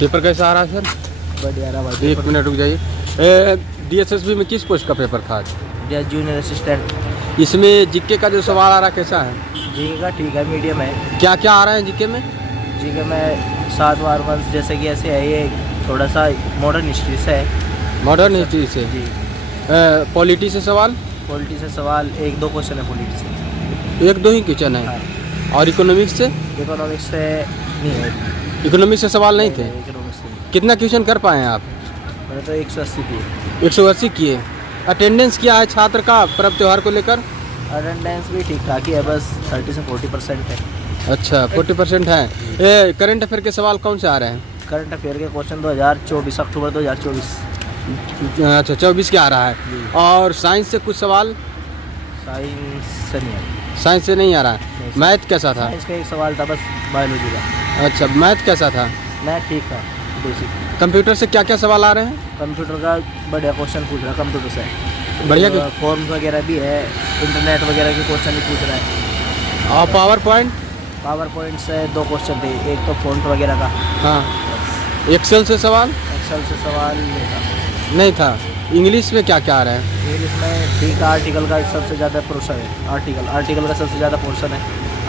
Paper कैसा आ रहा है सर? बढ़िया रहा भाई। एक मिनट रुक जाइए। DSSB में किस पोस्ट का पेपर था आज? Junior assistant. इसमें जीके का जो सवाल आ रहा है कैसा है? जीके का ठीक है, मीडियम है। क्या क्या आ रहा है जीके में? जीके में 7 मार्क्स जैसे कि ऐसे है, ये थोड़ा सा मॉडर्न हिस्ट्री से है। मॉडर्न हिस्ट्री से? जी। पॉलिटी से सवाल? पॉलिटी से सवाल 1-2 क्वेश्चन है पॉलिटी से। 1-2 ही क्वेश्चन है। हाँ। और इकोनॉमिक्स से? इकोनॉमिक्स से नहीं है। इकोनॉमिक्स से सवाल नहीं थे? इकोनॉमिक्स से नहीं। कितना क्वेश्चन कर पाए हैं आप? मैंने तो 180 किए। 180 किए। अटेंडेंस क्या है छात्र का पर्व त्यौहार को लेकर? अटेंडेंस भी ठीक ठाक ही है, बस 30 से 40% है। अच्छा 40% है। करंट अफेयर के सवाल कौन से आ रहे हैं? करंट अफेयर के क्वेश्चन 2024 अक्टूबर 2024। अच्छा 24 के आ रहा है। और साइंस से कुछ सवाल? साइंस से नहीं है। साइंस से नहीं आ रहा है। मैथ कैसा था? साइंस का एक सवाल था बस, बायोलॉजी का। अच्छा मैथ कैसा था? मैं ठीक था, बेसिक। कंप्यूटर से क्या क्या सवाल आ रहे हैं? कंप्यूटर का बढ़िया क्वेश्चन पूछ रहा है कंप्यूटर से। बढ़िया फॉर्म वगैरह भी है, इंटरनेट वगैरह के क्वेश्चन भी पूछ रहा है। और पावर पॉइंट? पावर पॉइंट से 2 क्वेश्चन थे, एक तो फॉन्ट वगैरह का। हाँ। एक्सेल से सवाल? एक्सेल से सवाल नहीं था। इंग्लिश में क्या क्या आ रहा है? इंग्लिश में ठीक, आर्टिकल का सबसे ज़्यादा पोर्शन है। आर्टिकल का सबसे ज़्यादा पोर्शन है।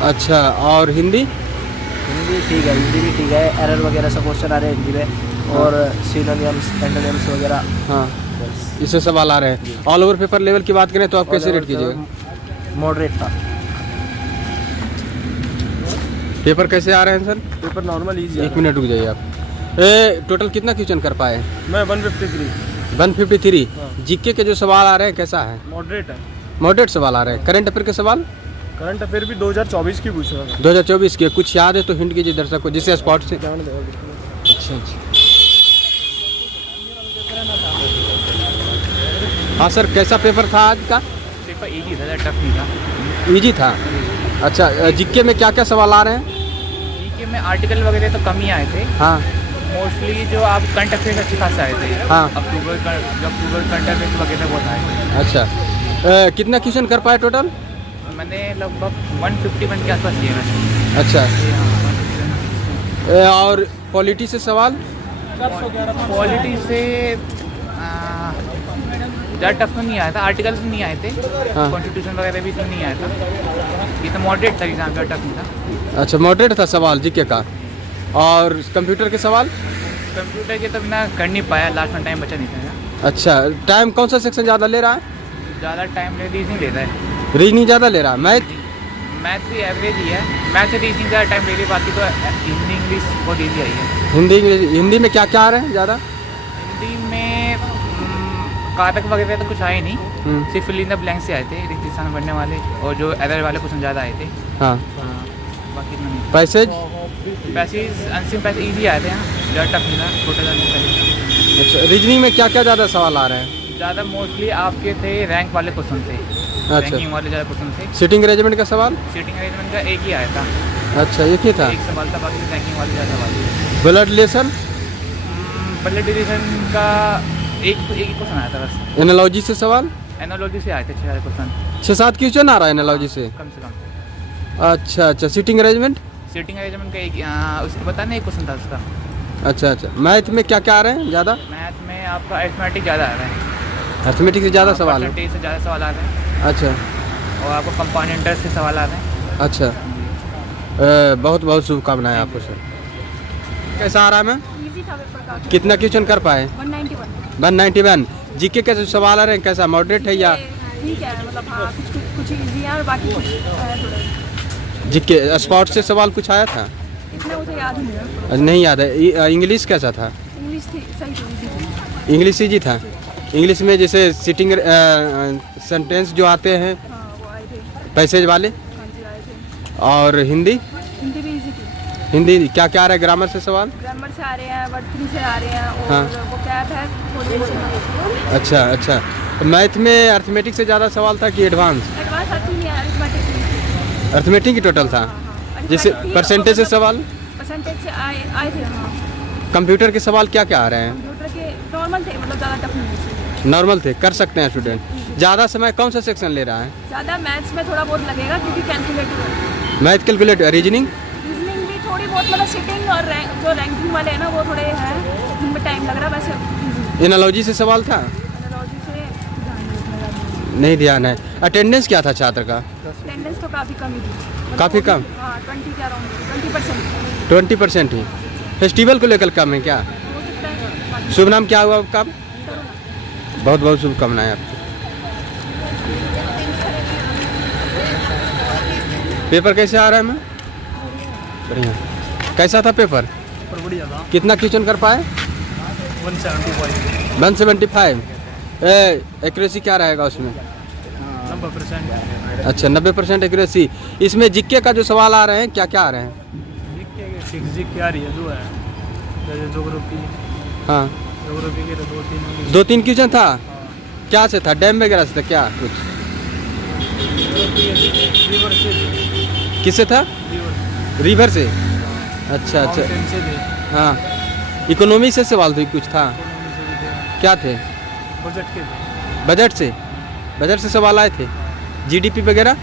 अच्छा और हिंदी? हिंदी ठीक है, हिंदी भी ठीक है। एरर वगैरह से क्वेश्चन आ रहे हैं हिंदी में, और सिनोनिम्स एंटोनिम्स वगैरह। हाँ इससे सवाल आ रहे हैं। ऑल ओवर पेपर लेवल की बात करें तो आप कैसे रेट कीजिएगा? मॉडरेट था। पेपर कैसे आ रहे हैं सर? Paper normal easy. एक मिनट रुक जाइए आप। टोटल कितना क्वेश्चन कर पाए? मैं 153। 153। हाँ। जीके के जो सवाल आ रहे हैं कैसा है? मॉडरेट है। मॉडरेट सवाल आ रहे हैं। करंट अफेयर के सवाल? करंट अफेयर भी 2024 की पूछ रहा था। 2024 के कुछ याद है तो हिंट कीजिए दर्शक को, जिससे स्पॉट से। ध्यान देगा। अच्छा अच्छा। हाँ सर कैसा पेपर था आज का? पेपर इजी था, टफ नहीं था। इजी था। अच्छा जीके में क्या क्या सवाल आ रहे हैं? जीके में आर्टिकल वगैरह तो कम ही आए थे। हाँ मोस्टली जो आप करंट अफेयर अच्छे खास आए थे। हाँ। अक्टूबर करंट अफेयर वगैरह बहुत आए थे। अच्छा कितना क्वेश्चन कर पाए टोटल? मैंने लगभग 151 के आसपास किए मैंने। अच्छा और पॉलिटी से सवाल? पॉलिटी से ज़्यादा टफ तो नहीं आया था, आर्टिकल तो नहीं आए थे। हाँ। कॉन्स्टिट्यूशन वगैरह भी तो नहीं आया था। ये तो मॉडरेट था एग्जाम, ज़्यादा टफ नहीं था। अच्छा मॉडरेट था सवाल जीके का। और कंप्यूटर के सवाल? कंप्यूटर के तो मैं कर नहीं पाया, लास्ट में टाइम बचा नहीं था। अच्छा टाइम कौन सा सेक्शन ज़्यादा ले रहा है? ज़्यादा टाइम रीजनिंग लेता है। रीजनिंग ज़्यादा ले रहा है। मैथ? मैथ भी एवरेज ही है। मैथ से रीजनिंग ज़्यादा टाइम ले रही, बाकी तो हिंदी इंग्लिश बहुत ईजी आई है। हिंदी इंग्लिश? हिंदी में क्या क्या आ रहे हैं ज़्यादा? हिंदी में कारक वगैरह तो कुछ आए नहीं, सिर्फ फिल इन द ब्लैंक से आए थे, रिक्त स्थान भरने वाले, और जो एरर वाले क्वेश्चन ज़्यादा आए थे। हाँ। बाकी इतना नहीं। पैसेज? पैसेज अनसिम पैसे ईजी आए थे। हाँ ज़्यादा टफ नहीं था, छोटा सा नहीं। अच्छा रीजनिंग में क्या क्या ज़्यादा सवाल आ रहे हैं? ज़्यादा मोस्टली आपके थे रैंक वाले क्वेश्चन थे। अच्छा। रैंकिंग वाले ज़्यादा क्वेश्चन थे। सिटिंग अरेंजमेंट का सवाल? सीटिंग अरेंजमेंट का एक ही आया था। अच्छा एक ही था। एक सवाल था, बाकी रैंकिंग वाले ज़्यादा सवाल थे। Blood relation? ब्लड रिलेशन का एक ही क्वेश्चन आया था बस। एनालॉजी से सवाल? एनालॉजी से आए थे 6 क्वेश्चन 6-7 क्वेश्चन आ रहा है एनालॉजी से? कम से कम। अच्छा अच्छा सिटिंग अरेंजमेंट? सीटिंग अरेंजमेंट का एक उसको पता नहीं, एक क्वेश्चन था उसका। अच्छा अच्छा मैथ में क्या क्या आ रहे हैं ज़्यादा? मैथ में आपका अरिथमेटिक ज़्यादा आ रहा है। अर्थमेटिक से ज़्यादा सवाल है? परसेंटेज से ज़्यादा सवाल आ रहे हैं, अच्छा और आपको कंपाउंड इंटरेस्ट से सवाल आ रहे हैं। अच्छा बहुत बहुत शुभकामनाएं आपको सर। कैसा आ रहा है मैम? इजी था पेपर का। कितना क्वेश्चन कर पाए? 191। 191। जीके के जो सवाल आ रहे हैं कैसा मॉडरेट है या? ठीक है, मतलब हाँ कुछ इजी है और बाकी कुछ थोड़ा जीके स्पॉट से सवाल कुछ आया था? इतना मुझे याद नहीं है। नहीं याद है। इंग्लिश कैसा था? इंग्लिश थी सही थी, easy थी। इंग्लिश ईजी था। इंग्लिश में जैसे सिटिंग सेंटेंस जो आते हैं हाँ वो आए थे। पैसेज वाले। हाँ जी आए थे। और हिंदी? हिंदी भी इजी थी। हिंदी क्या क्या आ रहा है? ग्रामर से सवाल? ग्रामर से आ रहे हैं, वर्ड 3 से आ रहे हैं, और हाँ। वो कैप है थोड़ी से। अच्छा अच्छा मैथ में अर्थमेटिक से ज़्यादा सवाल था कि एडवांस? एडवांस आती नहीं है, अरिथमेटिक थी। अर्थमेटिक ही टोटल था। जैसे परसेंटेज से सवाल? परसेंटेज से आए थे। हाँ कंप्यूटर के सवाल क्या क्या आ रहे हैं? कंप्यूटर के नॉर्मल थे, मतलब ज़्यादा टफ नहीं थे। नॉर्मल थे, कर सकते हैं स्टूडेंट। ज़्यादा समय कौन सा सेक्शन ले रहा है? ज़्यादा मैथ्स में थोड़ा बहुत लगेगा क्योंकि कैलकुलेटर है। Math calculate reasoning? रीजनिंग भी थोड़ी बहुत मतलब सिटिंग और जो रैंकिंग वाले हैं ना वो थोड़े हैं, उनमें टाइम लग रहा है। वैसे एनालॉजी से सवाल था, एनालॉजी से ध्यान नहीं ध्यान है। अटेंडेंस क्या था छात्र का? अटेंडेंस तो काफ़ी कम ही थी, मतलब काफ़ी वो भी- कम? हाँ 20 के अराउंड 20%। 20% ही। फेस्टिवल को लेकर कम है क्या? हो सकता है बाकी शुभ नाम क्या हुआ आपका? करो। बहुत बहुत शुभकामनाएं आपको। पेपर कैसे आ रहा है? मैं बढ़िया। कैसा था पेपर? पर बढ़िया था। कितना क्वेश्चन कर पाए? 175 175। एक्यूरेसी क्या रहेगा उसमें? 90%। अच्छा 90% एक्यूरेसी। इसमें जीके का जो सवाल आ रहे हैं क्या क्या आ रहे हैं? 6 क्या रही है जो है जैसे ज्योग्राफी हाँ के तो 2-3 दो तीन क्वेश्चन था। क्या से था? डैम वगैरह से था क्या कुछ? रिवर से किससे था? रिवर से। अच्छा अच्छा माउंटेन से थे, हाँ। इकोनॉमी से सवाल थी कुछ था? इकोनॉमी से भी थे, क्या थे? बजट के थे। बजट से सवाल आए थे। जीडीपी वगैरह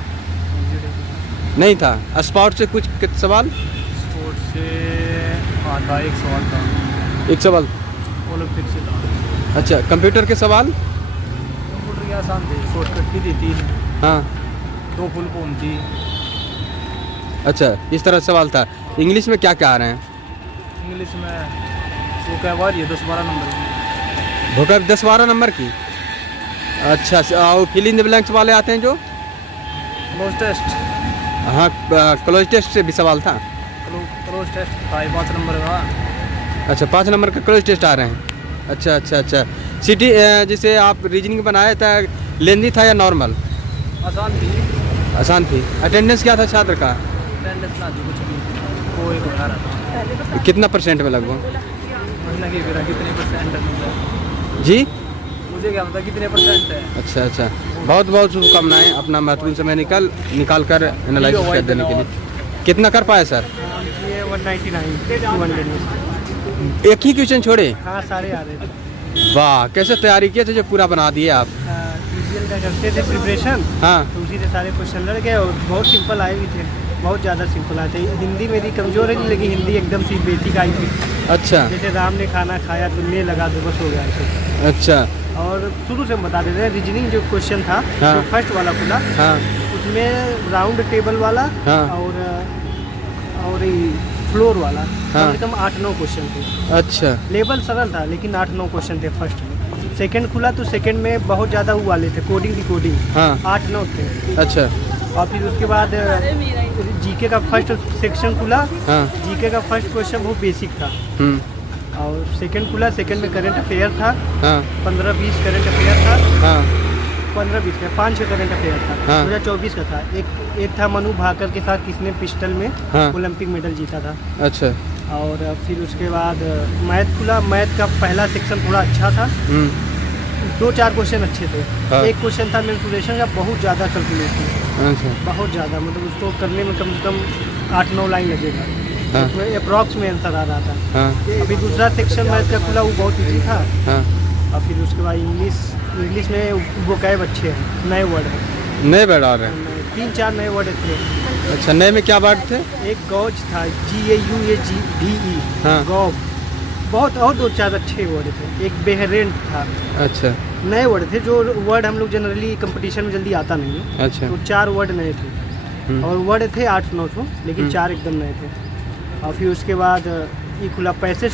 नहीं था। स्पोर्ट से कुछ सवाल? स्पोर्ट्स से हाँ था, एक सवाल था, एक सवाल। ओलंपिक से था। अच्छा कंप्यूटर के सवाल? कंप्यूटर के आसान थे, शॉर्टकट की थी 3, हाँ 2 फुल फॉर्म थी। अच्छा इस तरह सवाल था। इंग्लिश में क्या क्या आ रहे हैं? इंग्लिश में वो क्या बार ये 10-12 नंबर की। भूकंप 10-12 नंबर की। अच्छा और फिल इन द ब्लैंक्स वाले आते हैं जो? क्लोज टेस्ट हाँ क्लोज टेस्ट से भी सवाल था। क्लोज टेस्ट था, 5 नंबर का। अच्छा 5 नंबर का क्लोज टेस्ट आ रहे हैं। अच्छा अच्छा अच्छा। सिटी जिसे आप रीजनिंग बनाया था लेंदी था या नॉर्मल? आसान थी। आसान थी। अटेंडेंस क्या था छात्र का? अटेंडेंस ना थी कुछ भी, वो एक बना रहा था। पहले तो कितना परसेंट में लगभग? महीना की फिर कितने परसेंट है जी मुझे क्या पता कितने परसेंट है। अच्छा अच्छा। बहुत बहुत शुभकामनाएं अपना महत्वपूर्ण समय निकाल कर एनालाइसिस कर देने के लिए। कितना कर पाए सर? ये 199 200 एक ही क्वेश्चन छोड़े? हाँ सारे आ रहे थे। वाह कैसे तैयारी किए थे जो पूरा बना दिए आप? सीजीएल का करते थे प्रिपरेशन, हाँ तो उसी से सारे क्वेश्चन लड़ गए और बहुत सिंपल आए भी थे, बहुत ज़्यादा सिंपल आए थे। हिंदी मेरी कमज़ोर है लेकिन हिंदी एकदम सी बेसिक आई थी। अच्छा जैसे राम ने खाना खाया तो ले लगा दो बस हो गया ऐसे। अच्छा और शुरू से हम बता देते हैं, रीजनिंग जो क्वेश्चन था हाँ। जो फर्स्ट वाला खुला हाँ उसमें राउंड टेबल वाला हाँ। और फ्लोर वाला हाँ। कम से कम 8-9 क्वेश्चन थे। अच्छा लेवल सरल था लेकिन 8-9 क्वेश्चन थे फर्स्ट में। सेकंड खुला तो सेकंड में बहुत ज़्यादा वो वाले थे, कोडिंग डिकोडिंग हाँ 8-9 थे। अच्छा और फिर उसके बाद जीके का फर्स्ट सेक्शन खुला। हाँ जीके का फर्स्ट क्वेश्चन वो बेसिक था। हम्म और सेकंड खुला, सेकंड में करंट अफेयर था, हाँ 15-20 करंट अफेयर था, हाँ 15-20 का 5-6 करंट अफेयर था। हाँ। 2024 का था। एक था मनु भाकर के साथ किसने पिस्टल में हाँ। ओलंपिक मेडल जीता था। अच्छा और फिर उसके बाद मैथ खुला। मैथ का पहला सेक्शन थोड़ा अच्छा था, 2-4 क्वेश्चन अच्छे थे। हाँ। एक क्वेश्चन था मेंसुरेशन का, बहुत ज़्यादा कैलकुलेशन, अच्छा बहुत ज़्यादा, मतलब उसको करने में कम से कम 8-9 लाइन लगेगा। हाँ। उसमें अप्रॉक्स में आंसर आ रहा था। हाँ अभी दूसरा सेक्शन मैथ का खुला, वो बहुत ईजी था। हाँ और फिर उसके बाद इंग्लिश में वोकैब अच्छे हैं, नए वर्ड हैं, नए वर्ड आ रहे हैं। 3-4 नए वर्ड थे। अच्छा नए में क्या वर्ड थे? एक गौज था, GAUAGVE, हाँ। गौब, बहुत, और 2-4 अच्छे वर्ड थे। एक बेहरेंट था। अच्छा नए वर्ड थे जो वर्ड हम लोग जनरली कंपटीशन में जल्दी आता नहीं है। अच्छा तो 4 वर्ड नए थे और वर्ड थे 8-9 लेकिन 4 एकदम नए थे। और फिर उसके बाद ये खुला पैसेज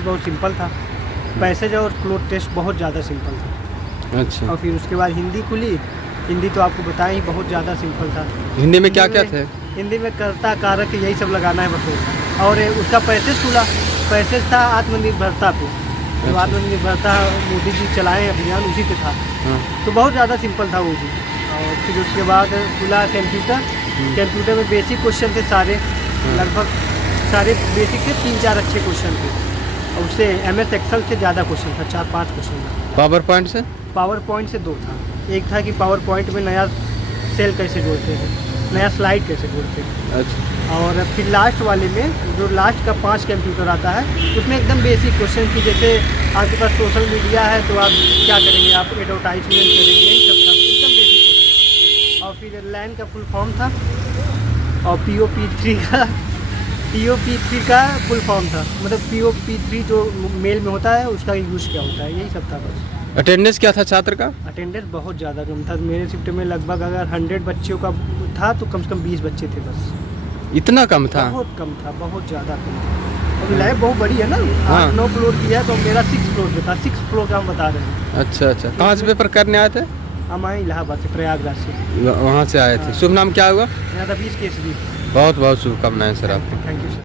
बहुत सिंपल था। पैसेज और क्लोथ टेस्ट बहुत ज़्यादा सिंपल था। अच्छा और फिर उसके बाद हिंदी खुली। हिंदी तो आपको बताया ही, बहुत ज़्यादा सिंपल था। हिंदी में क्या क्या थे? हिंदी में कर्ता कारक यही सब लगाना है बस। और उसका पैसेज खुला, पैसेज था आत्मनिर्भरता पे, जो अच्छा। आत्मनिर्भरता मोदी जी चलाए अभियान उसी पे था। हाँ तो बहुत ज़्यादा सिंपल था वो भी। और फिर उसके बाद खुला कंप्यूटर। कंप्यूटर में बेसिक क्वेश्चन थे सारे, लगभग सारे बेसिक थे, 3-4 अच्छे क्वेश्चन थे। और उससे MS एक्सेल से ज़्यादा क्वेश्चन था, 4-5 क्वेश्चन था। पावर पॉइंट से? पावर पॉइंट से 2 था। एक था कि पावर पॉइंट में नया सेल कैसे जोड़ते हैं, नया स्लाइड कैसे जोड़ते हैं। अच्छा और फिर लास्ट वाले में जो लास्ट का 5 कंप्यूटर आता है उसमें एकदम बेसिक क्वेश्चन की, जैसे आपके पास सोशल मीडिया है तो आप क्या करेंगे, आप एडवर्टाइजमेंट करेंगे, यही सब था, एकदम बेसिक क्वेश्चन। और फिर लैन का फुल फॉर्म था। और POP3 का POP3 का फुल फॉर्म था, मतलब POP3 जो मेल में होता है उसका यूज़ क्या होता है, यही सब था बस। अटेंडेंस क्या था छात्र का? अटेंडेंस बहुत ज़्यादा कम था, मेरे शिफ्ट में लगभग अगर 100 बच्चों का था तो कम से कम 20 बच्चे थे बस। इतना कम था? बहुत कम था, बहुत ज़्यादा कम था। अब लैब बहुत बड़ी है ना, हाँ। 8-9 फ्लोर की है, तो मेरा 6 फ्लोर पे था, 6 फ्लोर का हम बता रहे हैं। अच्छा अच्छा, कहाँ से पेपर करने आए थे? हम आए इलाहाबाद से, प्रयागराज से। वहाँ से आए थे। शुभ नाम क्या हुआ? मेरा रवीश केसरी। बहुत बहुत शुभकामनाएं सर आपको। Thank you sir.